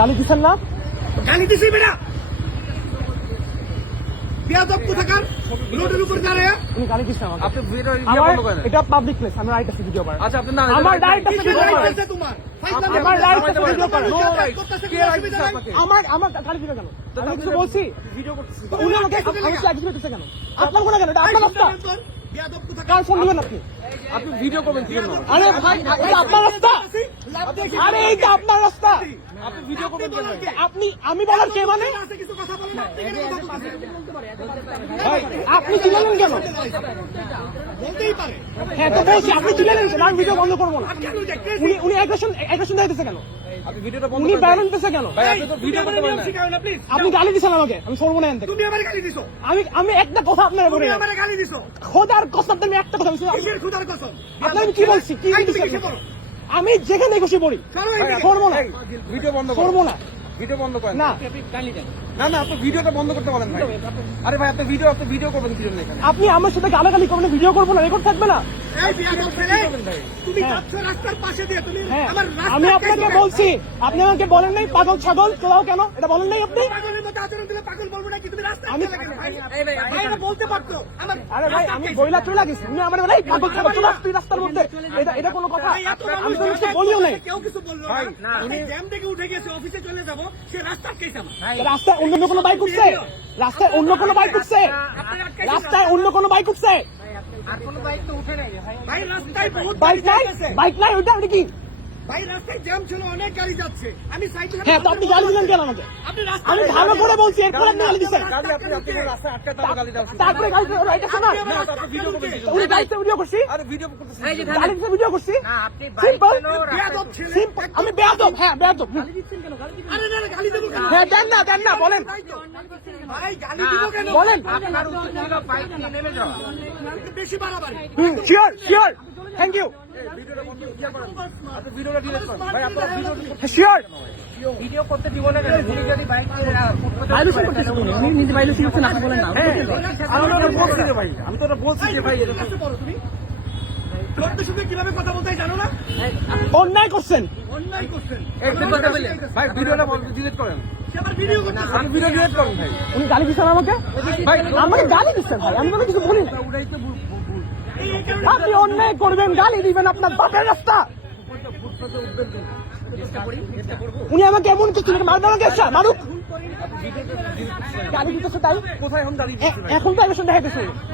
গালি দিচ্ছেন না? গালি দিছি বেটা বিয়াদব কোথাকার রোডের উপর দাঁড়ায় উনি গালি দিচ্ছেন আমাকে। আপনি ভিডিও আমার বন্ধ করেন। এটা পাবলিক প্লেস, আমি রাইট আছে ভিডিও করার। আচ্ছা আপনি না আমার রাইট আছে ভিডিও করার। আছে তোমার আমার রাইট আছে ভিডিও করার। নো রাইট কে রাইট দিছে আপনাকে? আমার গালি দিবে কেন? আমি কিছু বলছি? ভিডিও করতেছি উনি আমাকে অ্যাগ্রিমেন্ট করতেছে কেন? আপনার মনে কেন? এটা আপনার রাস্তা। বিয়াদব কোথাকার কার ফোন দিবেন আপনি? আপনি ভিডিও করবেন কি জন্য? আরে ভাই, এটা আপনার রাস্তা। আরে এইটা আপনার রাস্তা। আপনি ভিডিও করবেন কেন? আপনি আমি বলার কে মানে? আছে কিছু কথা বলেন আপনি কেন কথা বলছেন ভাই, আপনি চিল্লালেন কেন? বলতেই পারে হ্যাঁ তো বলছি, আপনি চিল্লালেন কেন? আমি ভিডিও বন্ধ করবো না। কেন দেখতেছি উনি অ্যাগ্রেশন দেখাইতেছে কেন? আপনি ভিডিওটা বন্ধ উনি করেন। ব্যান দিতেছে কেন? ভাই আপনি তো ভিডিও করতে পারেন না। প্লিজ আপনি গালি দিচ্ছেন আমাকে, আমি সরবো না এখান থেকে। তুমি আমারে গালি দিছো আমি একটা কথা আপনার বলি তুমি না। আমারে গালি দিছো খোদার কসম, আমি একটা কথা বলছি। কিসের খোদার কসম আপনার আমি কি বলছি? কি এই তুমি বলছি? কিসে বলো আমি যেখানে খুশি বলি, সরো ভাই, এদিকে। সরবো না, এই, ভিডিও বন্ধ করেন। সরবো না। ভিডিও বন্ধ করেন। না, না না আপনি ভিডিওটা বন্ধ করতে বলেন ভাই। আরে ভাই আপনি ভিডিও করবেন কি জন্য এখানে? আপনি আমার সাথে গালাগালি করবেন, ভিডিও করবো না, রেকর্ড থাকবে না। এই বিয়াদব ছেলে ভাই তুমি হ্যাঁ। যাচ্ছ রাস্তার পাশে দিয়ে তুমি হ্যাঁ, আমার রাস্তা আমি আপনাকে বলছি, আপনি আমাকে বলেন নাই পাগল ছাগল চলাও কেন? এটা বলেন নাই আপনি? পাগলের মতো আচরণ দিলে পাগল বলবো না কি তুমি রাস্তা আমি- ভাই এটা বলতে পারতো আমার আরে ভাই, আমি বইলা চলে গেছি, তুমি আমার বলাই পাগল ছাগল চলা তুই রাস্তার মধ্যে। এটা কোনো কথা? ভাই, এত আমি তো মানুষ কিছু বলিও নাই। কেউ কিছু বললো না আমি জ্যাম থেকে উঠে গেছে অফিসে চলে যাব সে রাস্তা আটকেছে আমার রাস্তায় অন্য কোনো বাইক উঠছে? রাস্তায় অন্য কোনো বাইক উঠছে? আপনি আটকাইছেন রাস্তায় অন্য কোনো বাইক উঠছে? ভাই রাস্তায় বহুত বাইক নাই? যাচ্ছে। বাইক নাই, ওইটা কি? ভাই রাস্তায় জ্যাম ছিল অনেক গাড়ি যাচ্ছে আমি সাইডে হ্যাঁ, তো আপনি গালি দিলেন কেন আমাকে? আপনি রাস্তা আমি ভালো করে বলছি, এরপর আপনি গালি দিচ্ছেন। গাড়ি আপনি রাস্তায় আটকাতে হবে গালি দেওয়া। তারপরে গালি দিলেন, রাইট আছে না? না আপনি ভিডিও করবেন কি জন্য? উনি গাড়িতে ভিডিও করছি, আরে ভিডিও করতেছি। গাড়ি দিতে ভিডিও করছি। আপনি সিম্পল, বিয়াদব ছেলে সিম্পল। আমি বেয়াদব, হ্যাঁ বেয়াদব। আরে না গালি দেবো কেন হ্যাঁ, দেন না, বলেন, ভাই গালি দিব কেন বলেন। আপনার উচিত ছিল বাইক নিয়ে নেমে যাওয়া। একটু বেশি বাড়াবাড়ি শিওর, থ্যাংক ইউ, আপনি ভিডিওটা ডিলিট করেন। ভাই আপনারা ভিডিও শিওর। ভিডিও করতে দিব না কেন? উনি যদি বাইক নিয়ে ভাইলেশন করতেছেন উনি, উনি নিজে ভাইলেশন করছেন, আপনি বলেন না। আমি তো ওটা বলছি যে ভাই আমি তো ওটা বলছি যে ভাই এটা কাছে পড়ো তুমি লোকদের সঙ্গে কিভাবে কথা বলতে হয় জানো না অন্যায় করছেন। অন্যায় করছেন ভাই ভিডিওটা ডিলিট করেন। সে আবার ভিডিও করতে আপনি ভিডিও ডিলিট করেন ভাই। উনি গালি দিচ্ছেন আমাকে, ভাই আমাকে গালি দিচ্ছেন ভাই, আমি কোনো কিছু বলি না। আপনি অন্যায় করবেন, গালি দিবেন, আপনার বাপের রাস্তা। উনি আমাকে এমন কিছু মারবে, আমাকে মারুক, গালি দিতেছে তাই কোথায় এখন দাঁড়িয়ে এখন তো আমি শুনে হেঁটেছি।